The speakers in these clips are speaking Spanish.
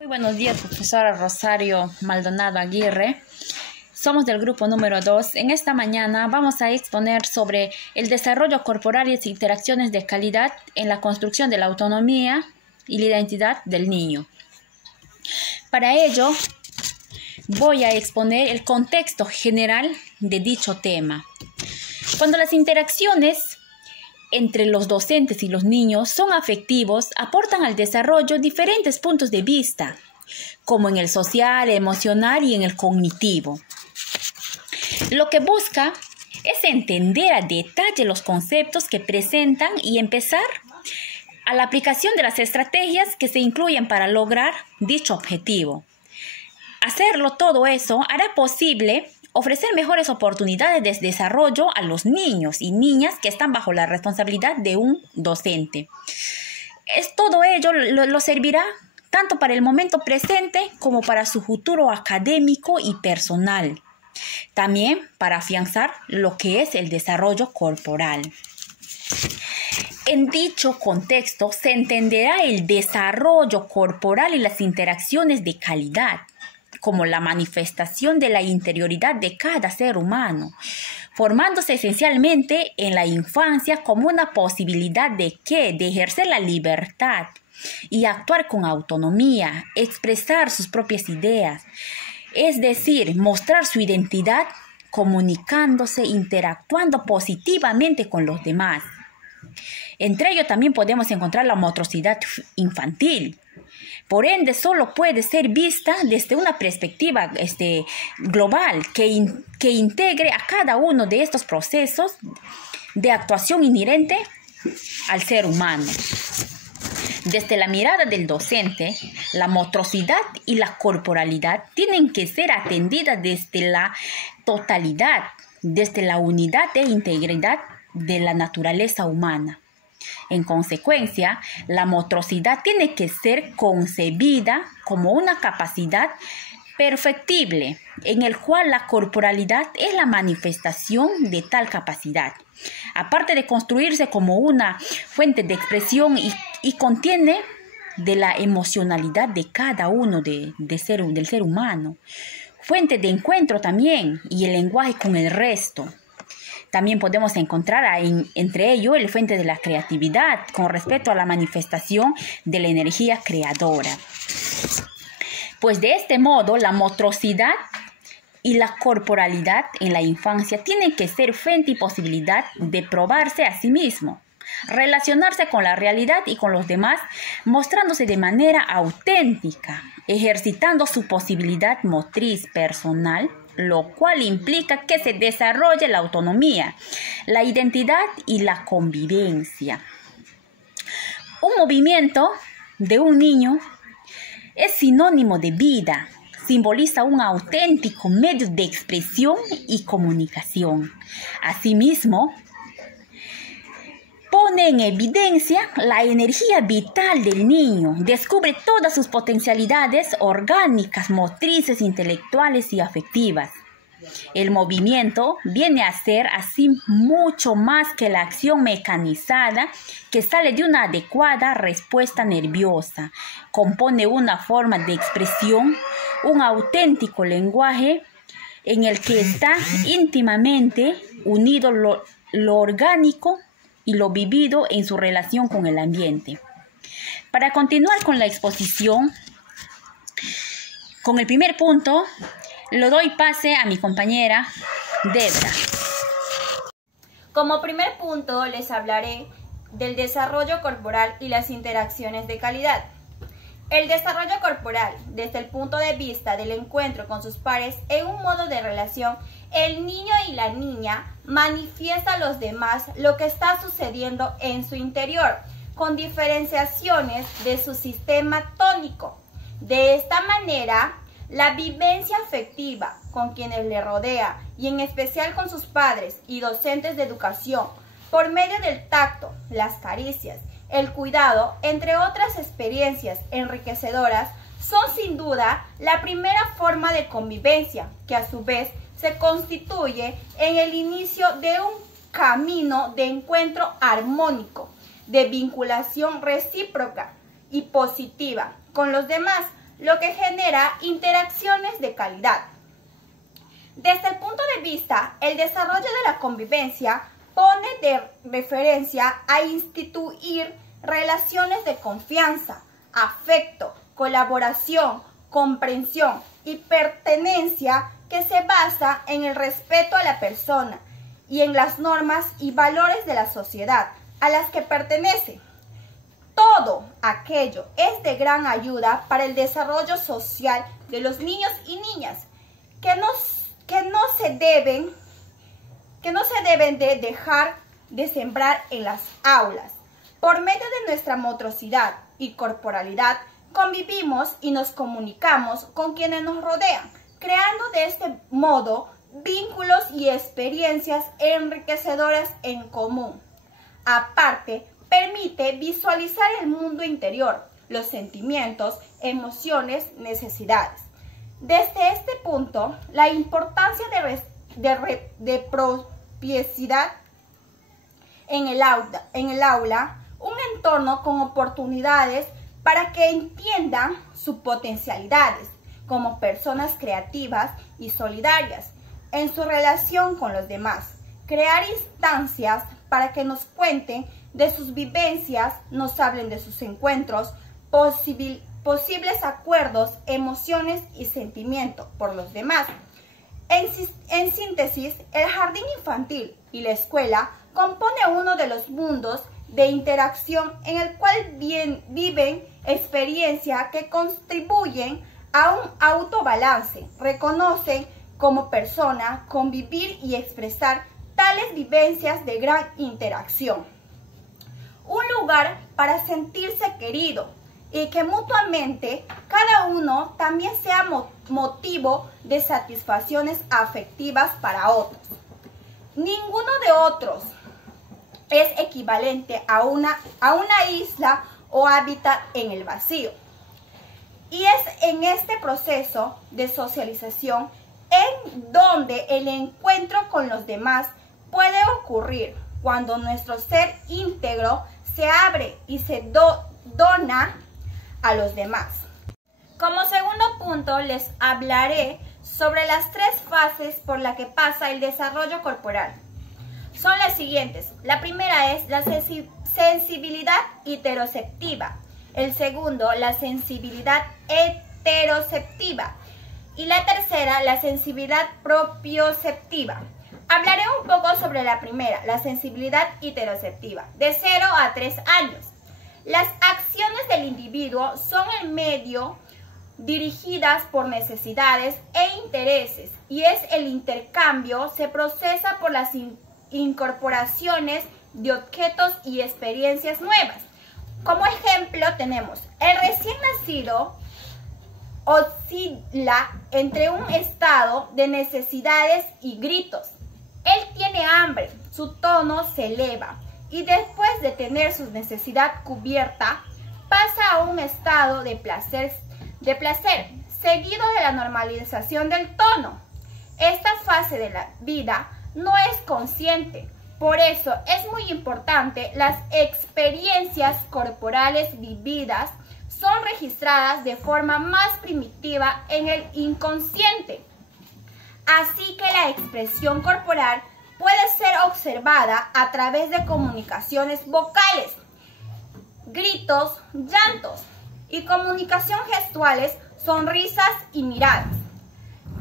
Muy buenos días, profesora Rosario Maldonado Aguirre. Somos del grupo número 2. En esta mañana vamos a exponer sobre el desarrollo corporal y las interacciones de calidad en la construcción de la autonomía y la identidad del niño. Para ello, voy a exponer el contexto general de dicho tema. Cuando las interacciones entre los docentes y los niños son afectivos, aportan al desarrollo diferentes puntos de vista, como en el social, emocional y en el cognitivo. Lo que busca es entender a detalle los conceptos que presentan y empezar a la aplicación de las estrategias que se incluyen para lograr dicho objetivo. Hacerlo todo eso hará posible ofrecer mejores oportunidades de desarrollo a los niños y niñas que están bajo la responsabilidad de un docente. Todo ello lo servirá tanto para el momento presente como para su futuro académico y personal. También para afianzar lo que es el desarrollo corporal. En dicho contexto se entenderá el desarrollo corporal y las interacciones de calidad como la manifestación de la interioridad de cada ser humano, formándose esencialmente en la infancia como una posibilidad de ejercer la libertad y actuar con autonomía, expresar sus propias ideas, es decir, mostrar su identidad, comunicándose, interactuando positivamente con los demás. Entre ello también podemos encontrar la motricidad infantil. Por ende, solo puede ser vista desde una perspectiva global que integre a cada uno de estos procesos de actuación inherente al ser humano. Desde la mirada del docente, la motricidad y la corporalidad tienen que ser atendidas desde la totalidad, desde la unidad e integridad de la naturaleza humana. En consecuencia, la motricidad tiene que ser concebida como una capacidad perfectible, en el cual la corporalidad es la manifestación de tal capacidad. Aparte de construirse como una fuente de expresión y contiene de la emocionalidad de cada uno del ser humano, fuente de encuentro también y el lenguaje con el resto. También podemos encontrar entre ellos el fuente de la creatividad con respecto a la manifestación de la energía creadora. Pues de este modo, la motricidad y la corporalidad en la infancia tienen que ser fuente y posibilidad de probarse a sí mismo, relacionarse con la realidad y con los demás, mostrándose de manera auténtica, ejercitando su posibilidad motriz personal, lo cual implica que se desarrolle la autonomía, la identidad y la convivencia. Un movimiento de un niño es sinónimo de vida, simboliza un auténtico medio de expresión y comunicación. Asimismo, pone en evidencia la energía vital del niño, descubre todas sus potencialidades orgánicas, motrices, intelectuales y afectivas. El movimiento viene a ser así mucho más que la acción mecanizada que sale de una adecuada respuesta nerviosa. Compone una forma de expresión, un auténtico lenguaje en el que está íntimamente unido lo orgánico y lo vivido en su relación con el ambiente. Para continuar con la exposición, con el primer punto, lo doy pase a mi compañera Debra. Como primer punto, les hablaré del desarrollo corporal y las interacciones de calidad. El desarrollo corporal, desde el punto de vista del encuentro con sus pares en un modo de relación, el niño y la niña manifiesta a los demás lo que está sucediendo en su interior, con diferenciaciones de su sistema tónico. De esta manera, la vivencia afectiva con quienes le rodea y en especial con sus padres y docentes de educación, por medio del tacto, las caricias, el cuidado, entre otras experiencias enriquecedoras, son sin duda la primera forma de convivencia que a su vez se constituye en el inicio de un camino de encuentro armónico, de vinculación recíproca y positiva con los demás, lo que genera interacciones de calidad. Desde el punto de vista, el desarrollo de la convivencia pone de referencia a instituir relaciones de confianza, afecto, colaboración, comprensión y pertenencia que se basa en el respeto a la persona y en las normas y valores de la sociedad a las que pertenece. Todo aquello es de gran ayuda para el desarrollo social de los niños y niñas que no se deben de dejar de sembrar en las aulas. Por medio de nuestra motricidad y corporalidad, convivimos y nos comunicamos con quienes nos rodean, creando de este modo vínculos y experiencias enriquecedoras en común. Aparte, permite visualizar el mundo interior, los sentimientos, emociones, necesidades. Desde este punto, la importancia de propiedad en el aula, un entorno con oportunidades para que entiendan sus potencialidades como personas creativas y solidarias en su relación con los demás. Crear instancias para que nos cuenten de sus vivencias, nos hablen de sus encuentros, posibles acuerdos, emociones y sentimientos por los demás. En síntesis, el jardín infantil y la escuela compone uno de los mundos de interacción en el cual viven experiencias que contribuyen a un autobalance, reconocen como persona, convivir y expresar tales vivencias de gran interacción. Un lugar para sentirse querido y que mutuamente cada uno también sea motivo de satisfacciones afectivas para otros. Ninguno de otros es equivalente a una isla o hábitat en el vacío. Y es en este proceso de socialización en donde el encuentro con los demás puede ocurrir cuando nuestro ser íntegro se abre y se dona a los demás. Como segundo punto, les hablaré sobre las 3 fases por las que pasa el desarrollo corporal. Son las siguientes. La primera es la sensibilidad interoceptiva. El segundo, la sensibilidad heteroceptiva. Y la tercera, la sensibilidad propioceptiva. Hablaré un poco sobre la primera, la sensibilidad interoceptiva, de 0 a 3 años. Las acciones del individuo son el medio dirigidas por necesidades e intereses y es el intercambio, se procesa por las incorporaciones de objetos y experiencias nuevas. Como ejemplo tenemos, el recién nacido oscila entre un estado de necesidades y gritos. Él tiene hambre, su tono se eleva y después de tener su necesidad cubierta, pasa a un estado de placer, seguido de la normalización del tono. Esta fase de la vida no es consciente, por eso es muy importante las experiencias corporales vividas son registradas de forma más primitiva en el inconsciente. Así que la expresión corporal puede ser observada a través de comunicaciones vocales, gritos, llantos y comunicación gestuales, sonrisas y miradas.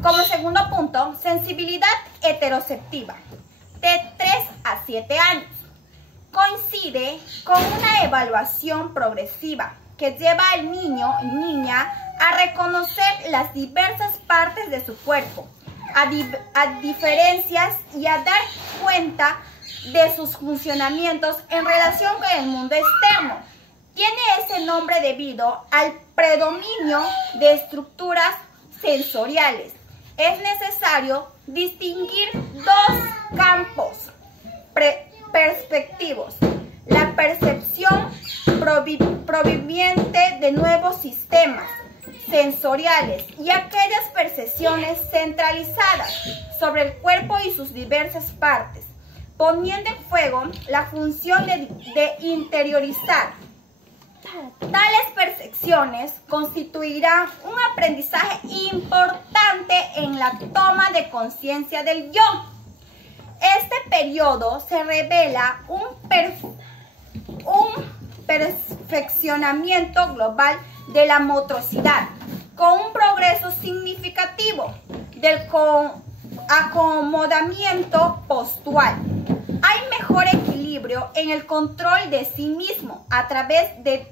Como segundo punto, sensibilidad heteroceptiva, de 3 a 7 años. Coincide con una evaluación progresiva que lleva al niño y niña a reconocer las diversas partes de su cuerpo, a diferencias y a dar cuenta de sus funcionamientos en relación con el mundo externo. Tiene ese nombre debido al predominio de estructuras sensoriales. Es necesario distinguir 2 campos perspectivos: la percepción proveniente de nuevos sistemas sensoriales y aquellas percepciones centralizadas sobre el cuerpo y sus diversas partes, poniendo en juego la función de interiorizar. Tales interacciones constituirán un aprendizaje importante en la toma de conciencia del yo. Este periodo se revela un perfeccionamiento global de la motricidad, con un progreso significativo del acomodamiento postural. Hay mejor equilibrio en el control de sí mismo a través del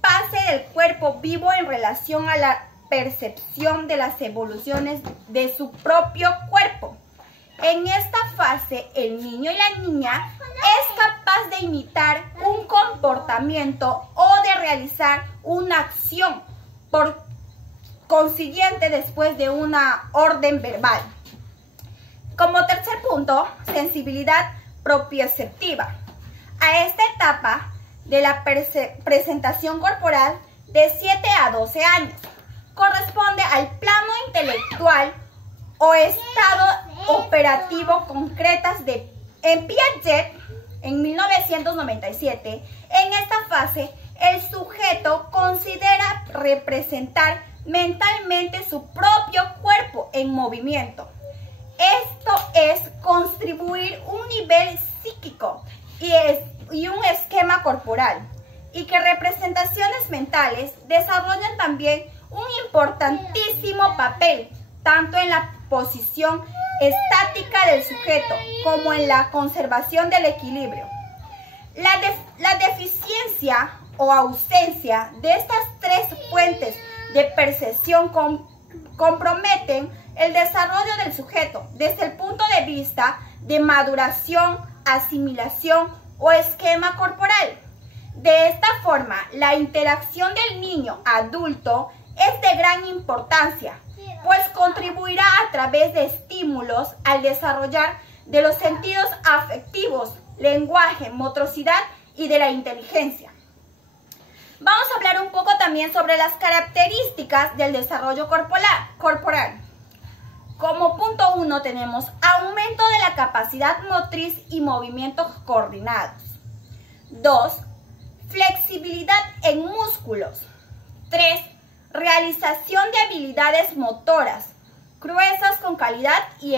pase del cuerpo vivo en relación a la percepción de las evoluciones de su propio cuerpo. En esta fase, el niño y la niña es capaz de imitar un comportamiento o de realizar una acción, por consiguiente después de una orden verbal. Como tercer punto, sensibilidad propioceptiva. A esta etapa de la presentación corporal de 7 a 12 años corresponde al plano intelectual o estado operativo concretas en Piaget en 1997. En esta fase, el sujeto considera representar mentalmente su propio cuerpo en movimiento. Esto es contribuir un nivel psíquico y un esquema corporal, y que representaciones mentales desarrollan también un importantísimo papel, tanto en la posición estática del sujeto como en la conservación del equilibrio. La deficiencia o ausencia de estas tres fuentes de percepción comprometen el desarrollo del sujeto desde el punto de vista de maduración, asimilación o esquema corporal. De esta forma, la interacción del niño adulto es de gran importancia, pues contribuirá a través de estímulos al desarrollar de los sentidos afectivos, lenguaje, motricidad y de la inteligencia. Vamos a hablar un poco también sobre las características del desarrollo corporal. Como punto 1 tenemos aumento de la capacidad motriz y movimientos coordinados. 2. Flexibilidad en músculos. 3. Realización de habilidades motoras, gruesas con calidad y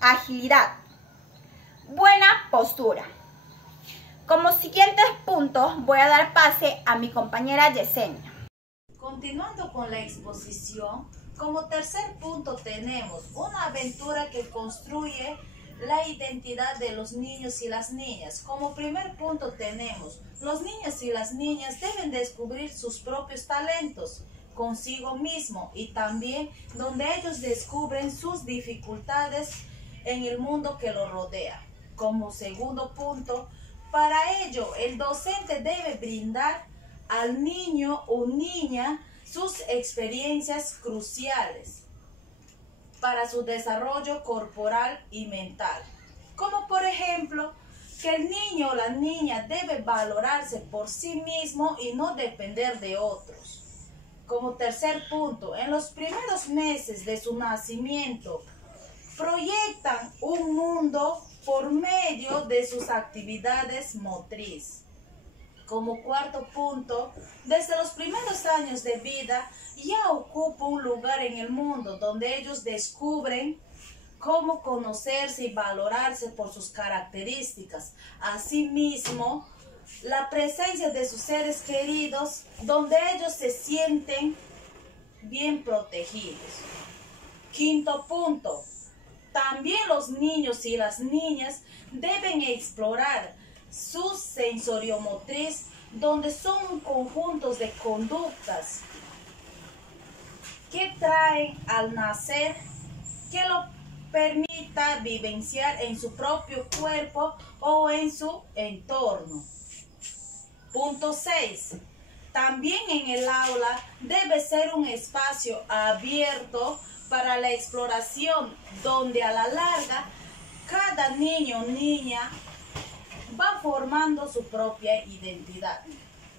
agilidad. Buena postura. Como siguientes puntos voy a dar pase a mi compañera Yesenia. Continuando con la exposición, como tercer punto tenemos una aventura que construye la identidad de los niños y las niñas. Como primer punto tenemos, los niños y las niñas deben descubrir sus propios talentos consigo mismo y también donde ellos descubren sus dificultades en el mundo que los rodea. Como segundo punto, para ello el docente debe brindar al niño o niña sus experiencias cruciales para su desarrollo corporal y mental, como por ejemplo que el niño o la niña debe valorarse por sí mismo y no depender de otros. Como tercer punto, en los primeros meses de su nacimiento proyectan un mundo por medio de sus actividades motrices. Como cuarto punto, desde los primeros años de vida ya ocupa un lugar en el mundo donde ellos descubren cómo conocerse y valorarse por sus características. Asimismo, la presencia de sus seres queridos donde ellos se sienten bien protegidos. Quinto punto, también los niños y las niñas deben explorar su sensoriomotriz, donde son conjuntos de conductas que traen al nacer, que lo permita vivenciar en su propio cuerpo o en su entorno. Punto 6. También en el aula debe ser un espacio abierto para la exploración, donde a la larga cada niño o niña va formando su propia identidad.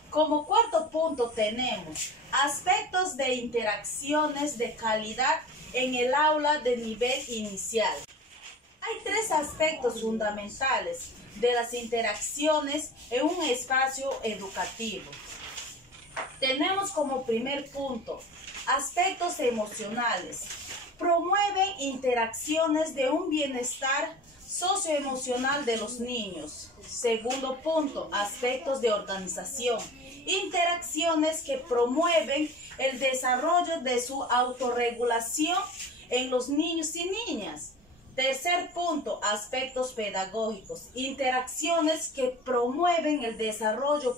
Como cuarto punto tenemos aspectos de interacciones de calidad en el aula de nivel inicial. Hay tres aspectos fundamentales de las interacciones en un espacio educativo. Tenemos como primer punto aspectos emocionales. Promueven interacciones de un bienestar socioemocional de los niños. Segundo punto, aspectos de organización. Interacciones que promueven el desarrollo de su autorregulación en los niños y niñas. Tercer punto, aspectos pedagógicos. Interacciones que promueven el desarrollo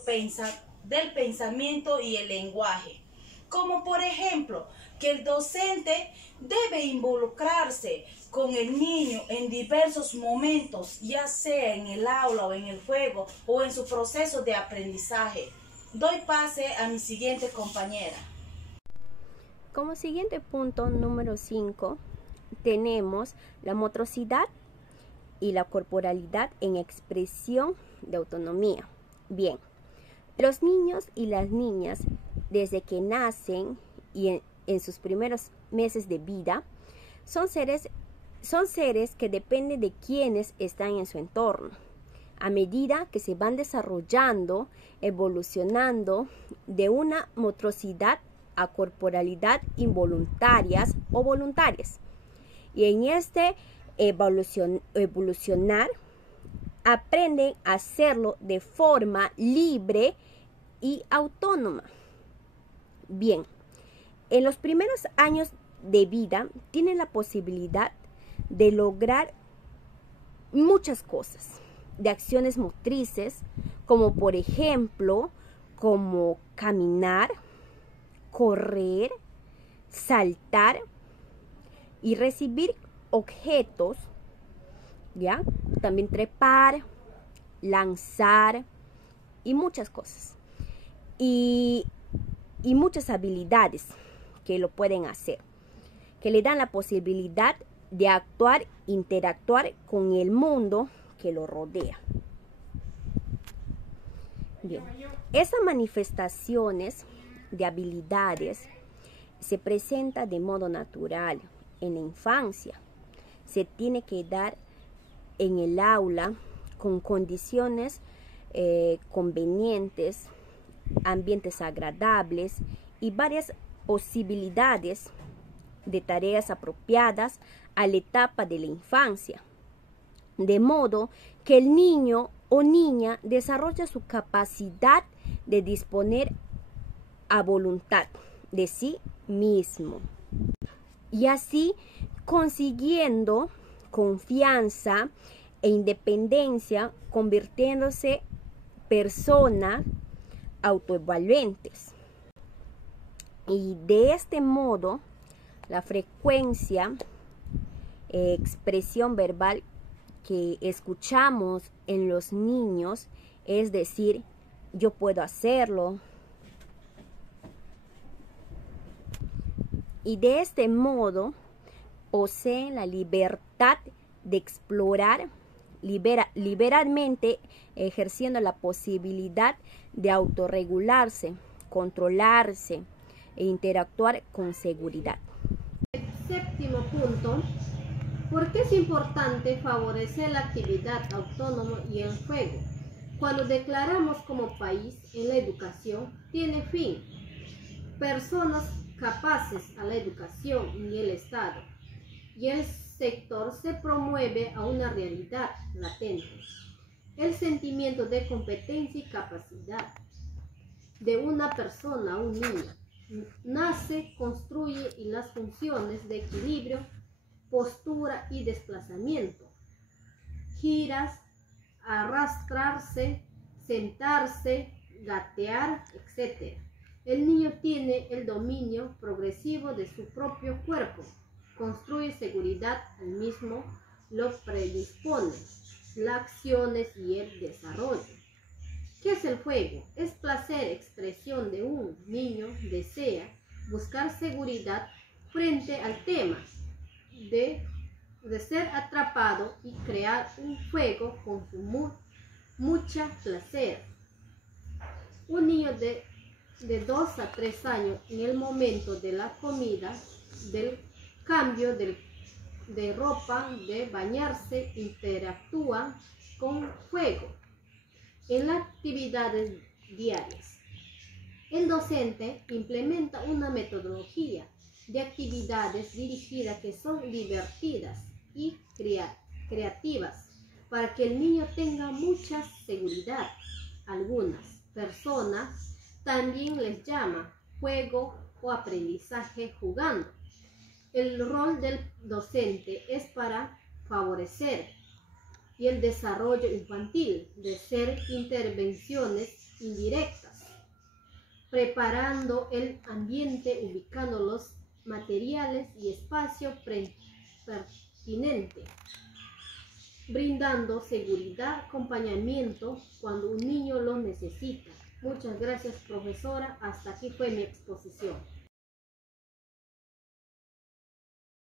del pensamiento y el lenguaje. Como por ejemplo, que el docente debe involucrarse con el niño en diversos momentos, ya sea en el aula o en el juego o en su proceso de aprendizaje. Doy pase a mi siguiente compañera. Como siguiente punto, número 5, tenemos la motricidad y la corporalidad en expresión de autonomía. Bien, los niños y las niñas, desde que nacen y en sus primeros meses de vida, son seres que dependen de quienes están en su entorno. A medida que se van desarrollando, evolucionando de una motricidad a corporalidad involuntarias o voluntarias. Y en este evolucionar, aprenden a hacerlo de forma libre y autónoma. Bien, en los primeros años de vida tienen la posibilidad de lograr muchas cosas, de acciones motrices, como por ejemplo, como caminar, correr, saltar y recibir objetos, ¿ya? También trepar, lanzar y muchas cosas. Y muchas habilidades que lo pueden hacer, que le dan la posibilidad de actuar, interactuar con el mundo que lo rodea. Bien, esas manifestaciones de habilidades se presentan de modo natural en la infancia. Se tiene que dar en el aula con condiciones convenientes, ambientes agradables y varias posibilidades de tareas apropiadas a la etapa de la infancia, de modo que el niño o niña desarrolla su capacidad de disponer a voluntad de sí mismo y así consiguiendo confianza e independencia, convirtiéndose personas autoevaluantes. Y de este modo, la frecuencia, expresión verbal que escuchamos en los niños, es decir, yo puedo hacerlo. Y de este modo, poseen la libertad de explorar liberalmente, ejerciendo la posibilidad de autorregularse, controlarse e interactuar con seguridad. Séptimo punto, ¿por qué es importante favorecer la actividad autónoma y el juego? Cuando declaramos como país en la educación tiene fin, personas capaces a la educación y el Estado, y el sector se promueve a una realidad latente. El sentimiento de competencia y capacidad de una persona, un niño, nace, construye y las funciones de equilibrio, postura y desplazamiento, giras, arrastrarse, sentarse, gatear, etc. El niño tiene el dominio progresivo de su propio cuerpo, construye seguridad al mismo, lo predispone, las acciones y el desarrollo. ¿Qué es el juego? Es placer, expresión de un niño, desea buscar seguridad frente al tema de ser atrapado y crear un juego con su mucha placer. Un niño de 2 a 3 años, en el momento de la comida, del cambio de ropa, de bañarse, interactúa con juego en las actividades diarias. El docente implementa una metodología de actividades dirigidas que son divertidas y creativas para que el niño tenga mucha seguridad. Algunas personas también les llama juego o aprendizaje jugando. El rol del docente es para favorecer y el desarrollo infantil, de ser intervenciones indirectas, preparando el ambiente, ubicando los materiales y espacio pertinente, brindando seguridad, acompañamiento cuando un niño lo necesita. Muchas gracias, profesora. Hasta aquí fue mi exposición.